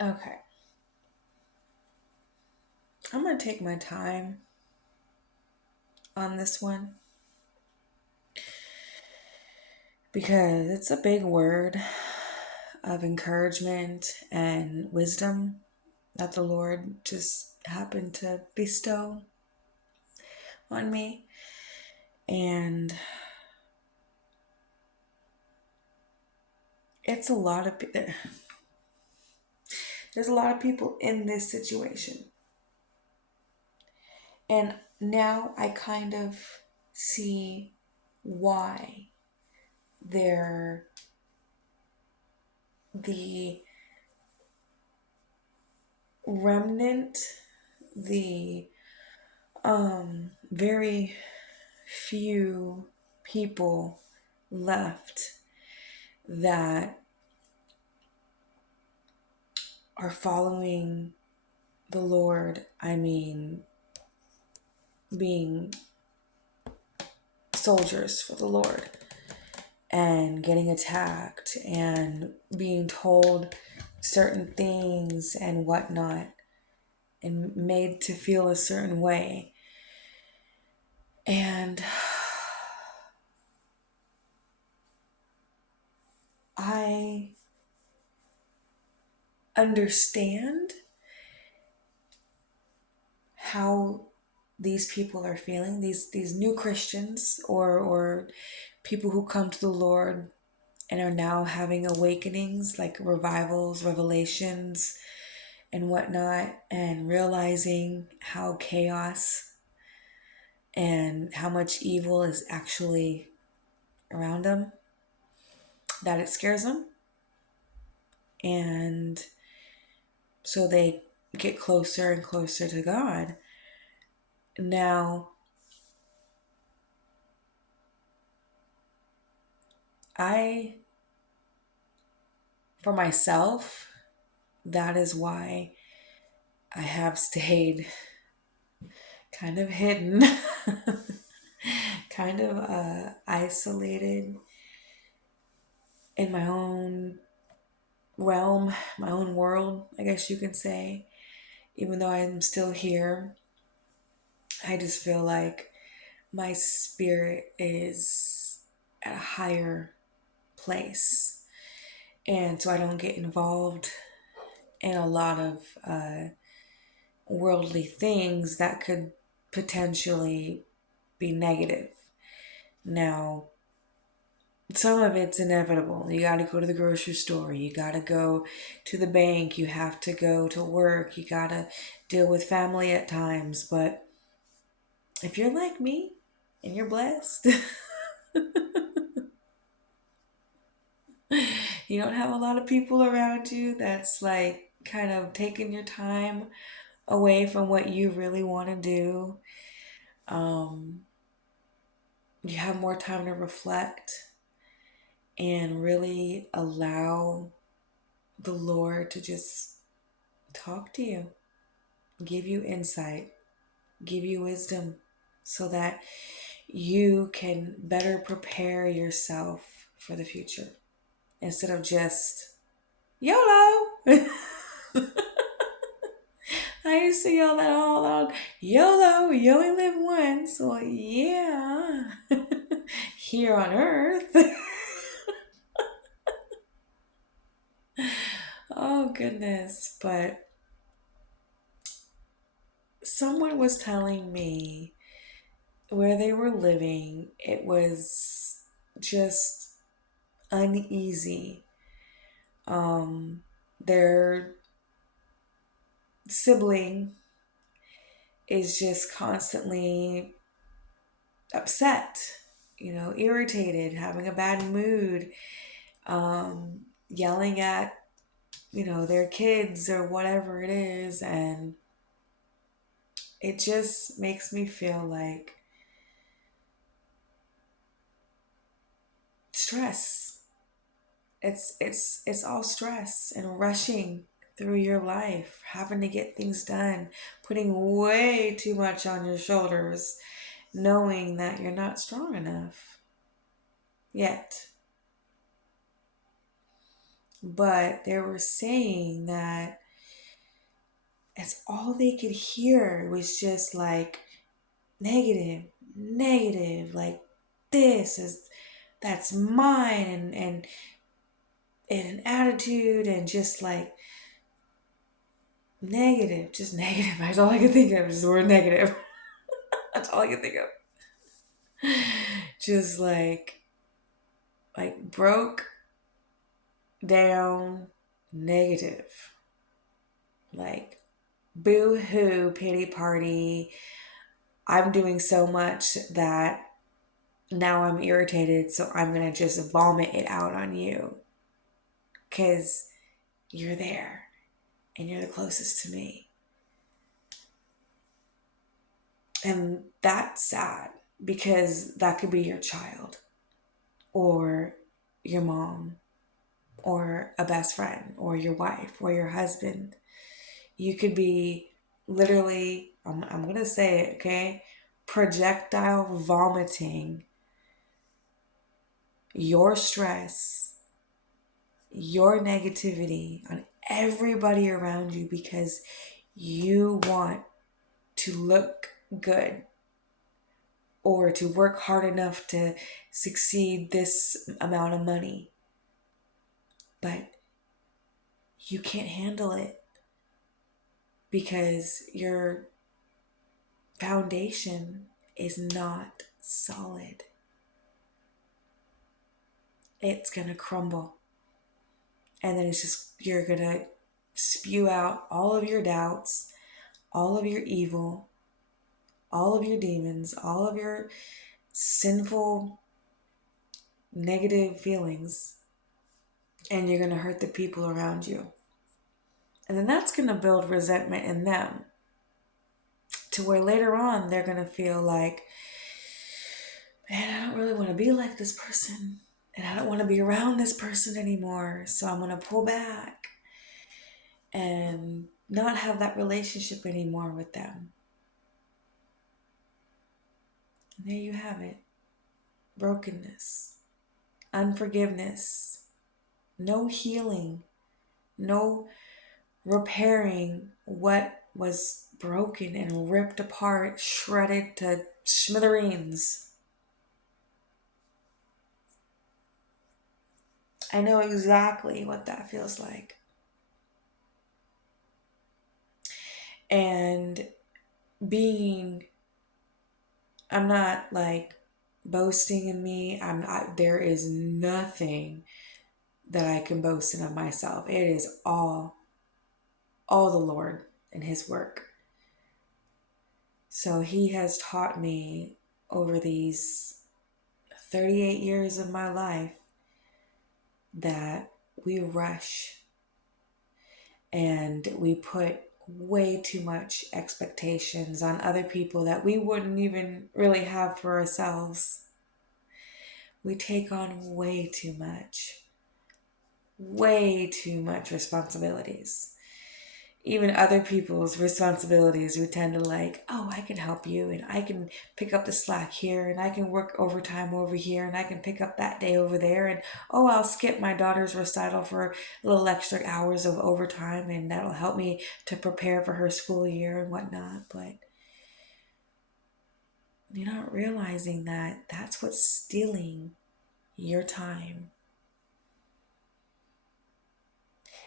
Okay. I'm going to take my time on this one because it's a big word of encouragement and wisdom that the Lord just happened to bestow on me. And it's a lot of, there's a lot of people in this situation. And now I kind of see why they're the remnant, the very few people left that are following the Lord. I mean, being soldiers for the Lord and getting attacked and being told certain things and whatnot and made to feel a certain way. And I understand how these people are feeling, these new Christians or people who come to the Lord and are now having awakenings like revivals, revelations, and whatnot, and realizing how chaos and how much evil is actually around them, that it scares them. And so they get closer and closer to God. Now, I, for myself, that is why I have stayed kind of hidden, kind of isolated in my own realm, my own world, I guess you can say. Even though I'm still here, I just feel like my spirit is at a higher place. And so I don't get involved in a lot of worldly things that could potentially be negative. Now, some of it's inevitable. You got to go to the grocery store. You got to go to the bank. You have to go to work. You got to deal with family at times. But if you're like me and you're blessed, you don't have a lot of people around you that's like kind of taking your time away from what you really want to do. Um, you have more time to reflect and really allow the Lord to just talk to you, give you insight, give you wisdom so that you can better prepare yourself for the future instead of just YOLO. I used to yell that all out. YOLO, you only live once. Well, yeah. Here on earth. Oh, goodness. But someone was telling me where they were living, it was just uneasy. Their sibling is just constantly upset, irritated, having a bad mood, yelling at, their kids or whatever it is. And it just makes me feel like stress. It's all stress and rushing through your life, having to get things done, putting way too much on your shoulders, knowing that you're not strong enough yet. But they were saying that It's all they could hear was just like negative, negative, like this is that's mine, and an attitude, and just like negative, just negative. That's all I could think of is the word negative. That's all I could think of. Just like broke down negative. Like boo hoo, pity party. I'm doing so much that now I'm irritated, so I'm gonna just vomit it out on you. Because you're there and you're the closest to me. And that's sad because that could be your child or your mom or a best friend or your wife or your husband. You could be literally, I'm going to say it, okay? Projectile vomiting your stress, your negativity on everybody around you because you want to look good or to work hard enough to succeed this amount of money. But you can't handle it because your foundation is not solid. It's going to crumble. And then you're going to spew out all of your doubts, all of your evil, all of your demons, all of your sinful, negative feelings, and you're going to hurt the people around you. And then that's going to build resentment in them to where later on they're going to feel like, man, I don't really want to be like this person. And I don't want to be around this person anymore. So I'm going to pull back and not have that relationship anymore with them. And there you have it. Brokenness, unforgiveness, no healing, no repairing what was broken and ripped apart, shredded to smithereens. I know exactly what that feels like. And I'm not like boasting in me. There is nothing that I can boast in of myself. It is all the Lord and His work. So He has taught me over these 38 years of my life that we rush and we put way too much expectations on other people that we wouldn't even really have for ourselves. We take on way too much responsibilities. Even other people's responsibilities, we tend to like, oh, I can help you and I can pick up the slack here and I can work overtime over here and I can pick up that day over there, and oh, I'll skip my daughter's recital for a little extra hours of overtime and that'll help me to prepare for her school year and whatnot. But you're not realizing that that's what's stealing your time.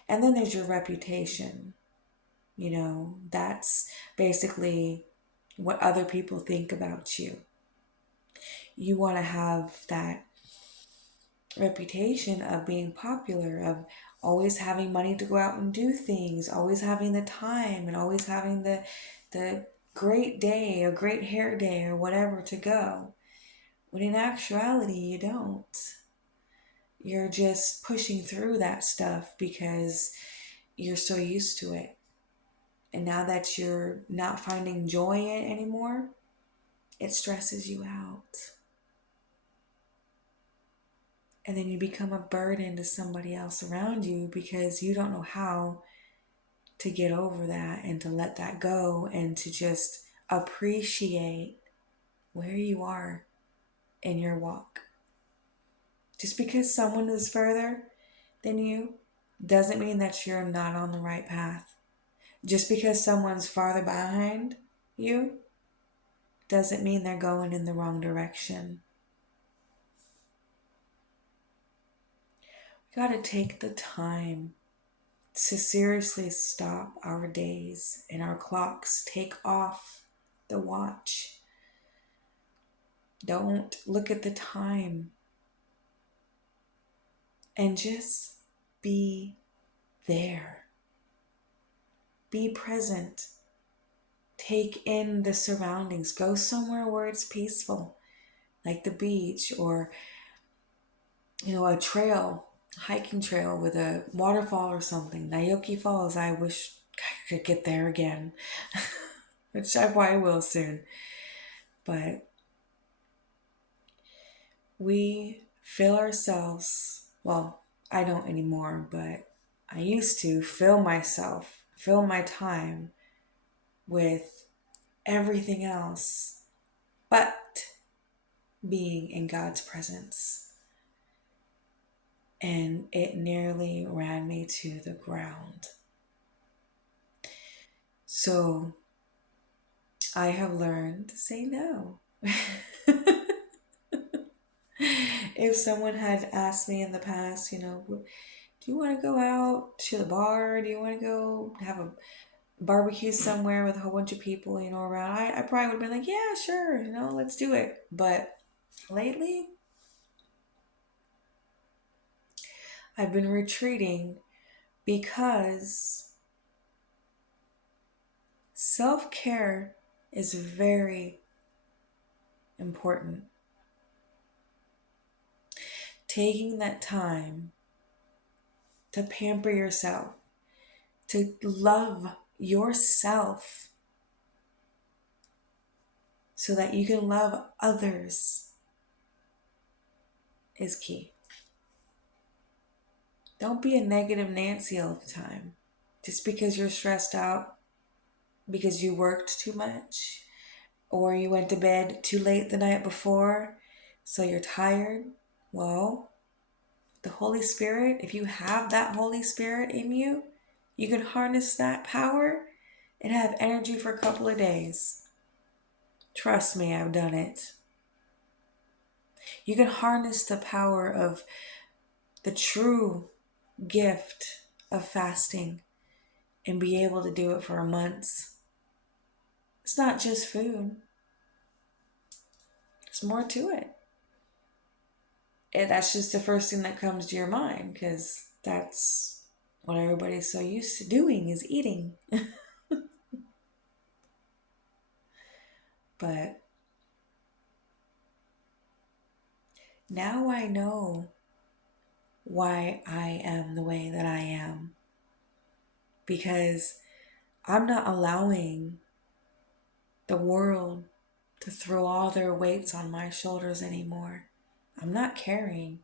And then there's your reputation. That's basically what other people think about you. You want to have that reputation of being popular, of always having money to go out and do things, always having the time, and always having the great day or great hair day or whatever to go. When in actuality, you don't. You're just pushing through that stuff because you're so used to it. And now that you're not finding joy in it anymore, it stresses you out. And then you become a burden to somebody else around you because you don't know how to get over that and to let that go and to just appreciate where you are in your walk. Just because someone is further than you doesn't mean that you're not on the right path. Just because someone's farther behind you doesn't mean they're going in the wrong direction. We got to take the time to seriously stop our days and our clocks. Take off the watch. Don't look at the time. And just be there. Be present. Take in the surroundings. Go somewhere where it's peaceful, like the beach or, a trail, hiking trail with a waterfall or something. Naoki Falls, I wish I could get there again, which I probably will soon. But we fill ourselves, well, I don't anymore, but I used to fill myself, fill my time with everything else but being in God's presence. And it nearly ran me to the ground. So I have learned to say no. If someone had asked me in the past, do you want to go out to the bar? Do you want to go have a barbecue somewhere with a whole bunch of people, around? I probably would have been like, yeah, sure, let's do it. But lately, I've been retreating because self-care is very important. Taking that time to pamper yourself, to love yourself so that you can love others is key. Don't be a negative Nancy all the time. Just because you're stressed out, because you worked too much, or you went to bed too late the night before, so you're tired. Well, the Holy Spirit, if you have that Holy Spirit in you, you can harness that power and have energy for a couple of days. Trust me, I've done it. You can harness the power of the true gift of fasting and be able to do it for months. It's not just food. There's more to it. And that's just the first thing that comes to your mind because that's what everybody's so used to doing is eating. But now I know why I am the way that I am. Because I'm not allowing the world to throw all their weights on my shoulders anymore. I'm not carrying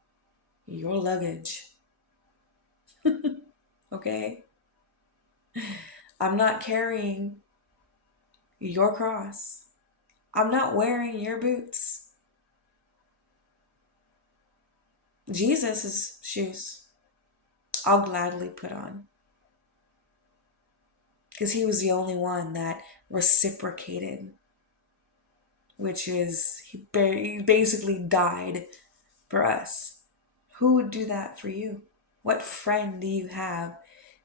your luggage. Okay? I'm not carrying your cross. I'm not wearing your boots. Jesus' shoes, I'll gladly put on. Because he was the only one that reciprocated, which is he basically died for us. Who would do that for you? What friend do you have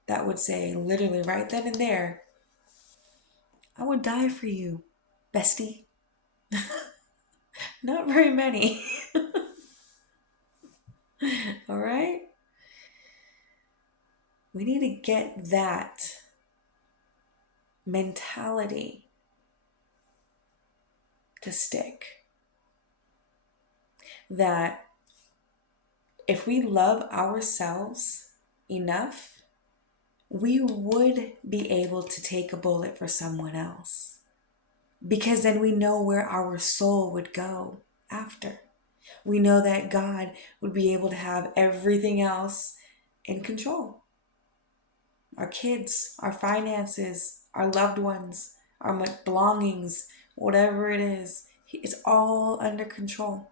that would say, literally right then and there, I would die for you, bestie? Not very many. All right? We need to get that mentality to stick. That if we love ourselves enough, we would be able to take a bullet for someone else. Because then we know where our soul would go after. We know that God would be able to have everything else in control. Our kids, our finances, our loved ones, our belongings, whatever it is, it's all under control.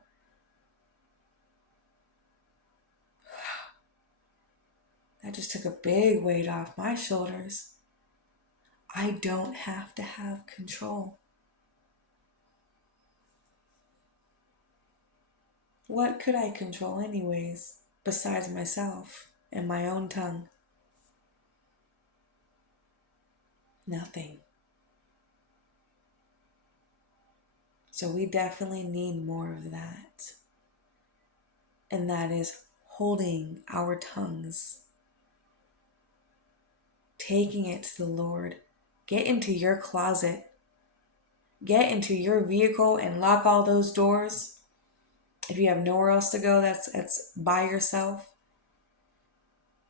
That just took a big weight off my shoulders. I don't have to have control. What could I control anyways, besides myself and my own tongue? Nothing. So we definitely need more of that. And that is holding our tongues, taking it to the Lord. Get into your closet, get into your vehicle and lock all those doors. If you have nowhere else to go, that's by yourself.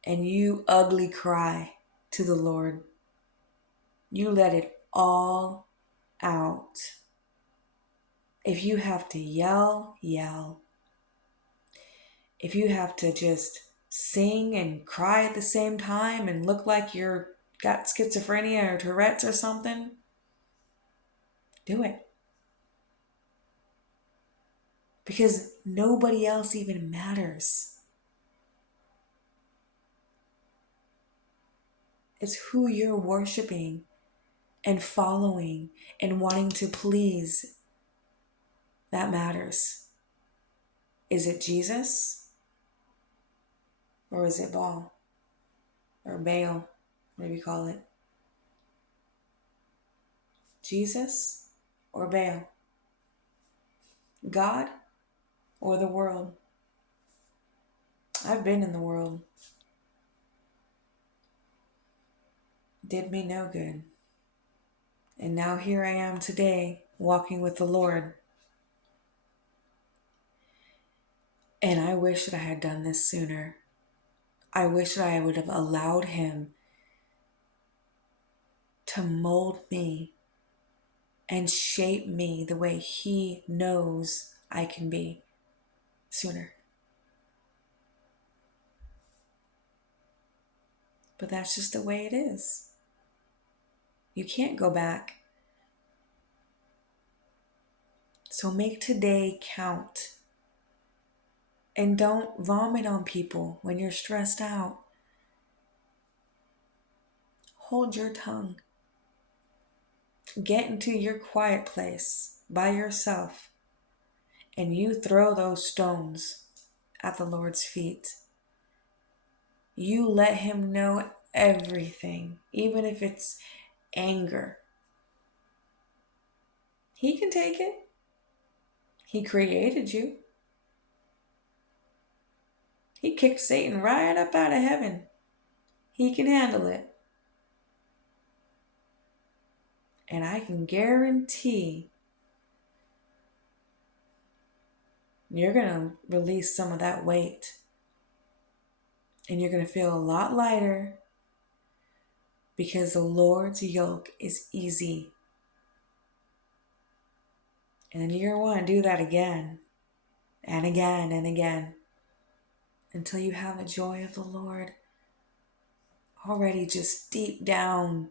And you ugly cry to the Lord. You let it all out. If you have to yell, yell. If you have to just sing and cry at the same time and look like you're got schizophrenia or Tourette's or something, do it. Because nobody else even matters. It's who you're worshiping and following and wanting to please that matters. Is it Jesus? Or is it Baal? Or Baal, whatever you call it. Jesus or Baal? God or the world? I've been in the world. Did me no good. And now here I am today, walking with the Lord. And I wish that I had done this sooner. I wish that I would have allowed Him to mold me and shape me the way He knows I can be sooner. But that's just the way it is. You can't go back. So make today count. And don't vomit on people when you're stressed out. Hold your tongue. Get into your quiet place by yourself and you throw those stones at the Lord's feet. You let Him know everything, even if it's anger. He can take it. He created you. He kicked Satan right up out of heaven. He can handle it. And I can guarantee you're going to release some of that weight. And you're going to feel a lot lighter because the Lord's yoke is easy. And then you're going to want to do that again and again and again until you have the joy of the Lord already just deep down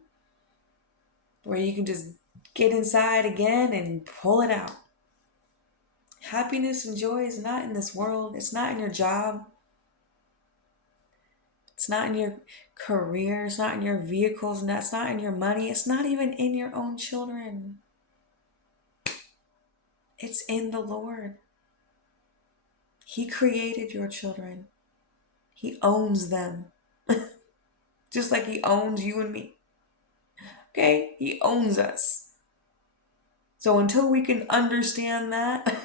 where you can just get inside again and pull it out. Happiness and joy is not in this world. It's not in your job. It's not in your career. It's not in your vehicles. And that's not in your money. It's not even in your own children. It's in the Lord. He created your children. He owns them. Just like He owns you and me. Okay? He owns us. So until we can understand that,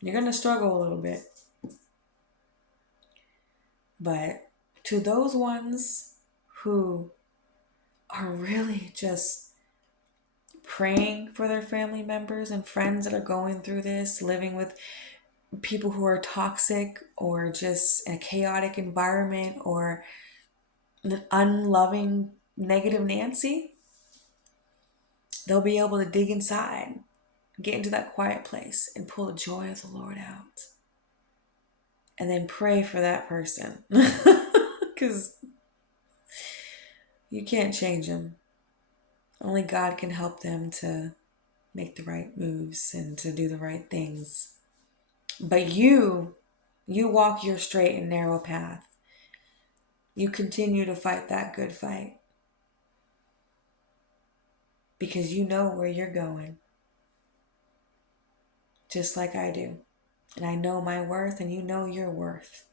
you're going to struggle a little bit. But to those ones who are really just praying for their family members and friends that are going through this, living with people who are toxic or just in a chaotic environment or an unloving negative Nancy, they'll be able to dig inside, get into that quiet place and pull the joy of the Lord out. And then pray for that person. Because you can't change them. Only God can help them to make the right moves and to do the right things. But you walk your straight and narrow path. You continue to fight that good fight because you know where you're going, just like I do. And I know my worth, and you know your worth.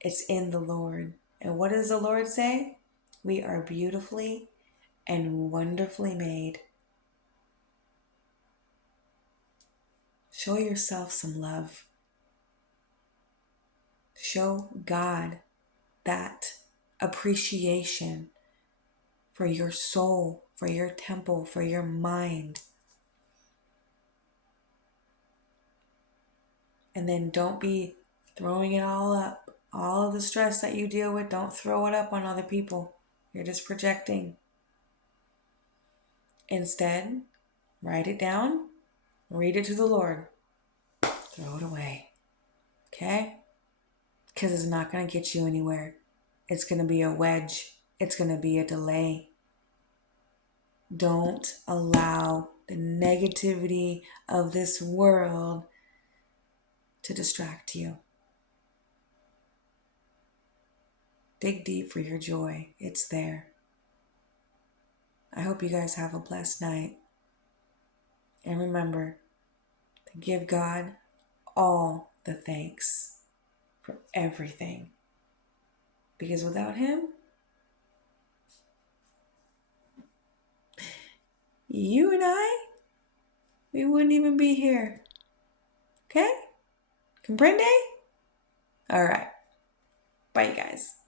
It's in the Lord. And what does the Lord say? We are beautifully and wonderfully made. Show yourself some love. Show God that appreciation for your soul, for your temple, for your mind. And then don't be throwing it all up. All of the stress that you deal with, don't throw it up on other people. You're just projecting. Instead, write it down, read it to the Lord, throw it away. Okay? Because it's not going to get you anywhere. It's going to be a wedge. It's going to be a delay. Don't allow the negativity of this world to distract you. Dig deep for your joy. It's there. I hope you guys have a blessed night. And remember to give God all the thanks for everything. Because without Him, you and I, we wouldn't even be here. Okay? Comprende? All right. Bye, you guys.